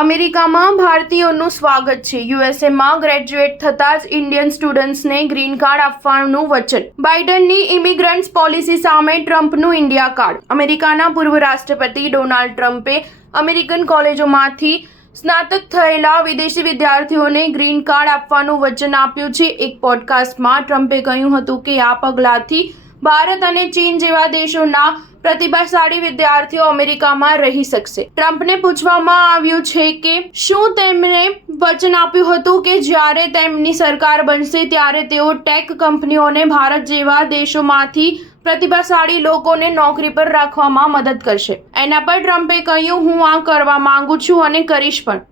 અમેરિકામાં ભારતીયોનું સ્વાગત છે. યુએસએમાં ગ્રેજ્યુએટ થતા જ ઇન્ડિયન સ્ટુડન્ટ્સને ગ્રીન કાર્ડ આપવાનું વચન. બાઇડનની ઇમિગ્રન્ટ્સ પોલિસી સામે ટ્રમ્પનું ઇન્ડિયા કાર્ડ. અમેરિકાના પૂર્વ રાષ્ટ્રપતિ ડોનાલ્ડ ટ્રમ્પે અમેરિકન કોલેજોમાંથી સ્નાતક થયેલા વિદેશી વિદ્યાર્થીઓને ગ્રીન કાર્ડ આપવાનું વચન આપ્યું છે. એક પોડકાસ્ટમાં ટ્રમ્પે કહ્યું હતું કે આ પગલાંથી ભારત અને ચીન જેવા દેશોના પ્રતિભાશાળી વિદ્યાર્થીઓ અમેરિકામાં રહી શકશે. ટ્રમ્પને પૂછવામાં આવ્યું છે કે શું તેમણે વચન આપ્યું હતું કે જ્યારે તેમની સરકાર બનશે ત્યારે તેઓ ટેક કંપનીઓને ભારત જેવા દેશોમાંથી પ્રતિભાશાળી લોકોને નોકરી પર રાખવામાં મદદ કરશે. એના પર ટ્રમ્પે કહ્યું, હું આ કરવા માંગુ છું અને કરીશ પણ.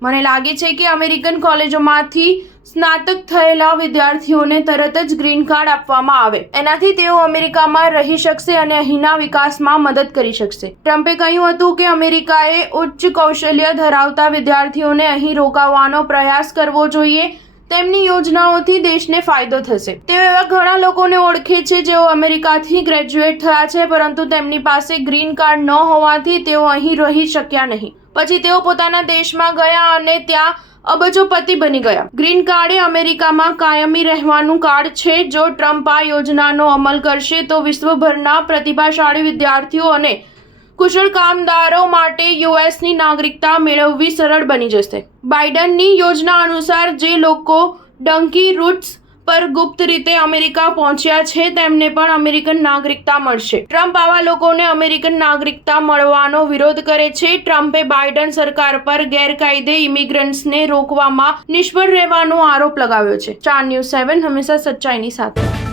મને લાગે છે કે અમેરિકન કોલેજોમાંથી સ્નાતક થયેલા વિદ્યાર્થીઓને તરત જ ગ્રીન કાર્ડ આપવામાં આવે. એનાથી તેઓ અમેરિકામાં રહી શકશે અને અહીંના વિકાસમાં મદદ કરી શકશે. ટ્રમ્પે કહ્યું હતું કે અમેરિકાએ ઉચ્ચ કૌશલ્ય ધરાવતા વિદ્યાર્થીઓને અહીં રોકાવવાનો પ્રયાસ કરવો જોઈએ. તેમની યોજનાઓથી દેશને ફાયદો થશે. તેઓ એવા ઘણા લોકોને ઓળખે છે જેઓ અમેરિકાથી ગ્રેજ્યુએટ થયા છે પરંતુ તેમની પાસે ગ્રીન કાર્ડ ન હોવાથી તેઓ અહીં રહી શક્યા નહીં. પછી તેઓ પોતાના દેશમાં ગયા અને ત્યાં અબજોપતિ બની ગયા. ગ્રીન કાર્ડ એ અમેરિકામાં કાયમી રહેવાનું કાર્ડ છે. જો ટ્રમ્પ આ યોજનાનો અમલ કરશે તો વિશ્વભરના પ્રતિભાશાળી વિદ્યાર્થીઓ અને કુશળ કામદારો માટે યુએસની નાગરિકતા મેળવવી સરળ બની જશે. બાઇડનની યોજના અનુસાર જે લોકો ડંકી રૂટ્સ પર ગુપ્ત રીતે અમેરિકા પહોંચ્યા છે તેમને પણ અમેરિકન નાગરિકતા મળશે. ટ્રમ્પ આવા લોકોને અમેરિકન નાગરિકતા મળવાનો વિરોધ કરે છે. ટ્રમ્પે બાઇડન સરકાર પર ગેરકાયદે ઇમિગ્રન્ટ્સને રોકવામાં નિષ્ફળ રહેવાનો આરોપ લગાવ્યો છે. 4 News 7 હંમેશા સચ્ચાઈની સાથે.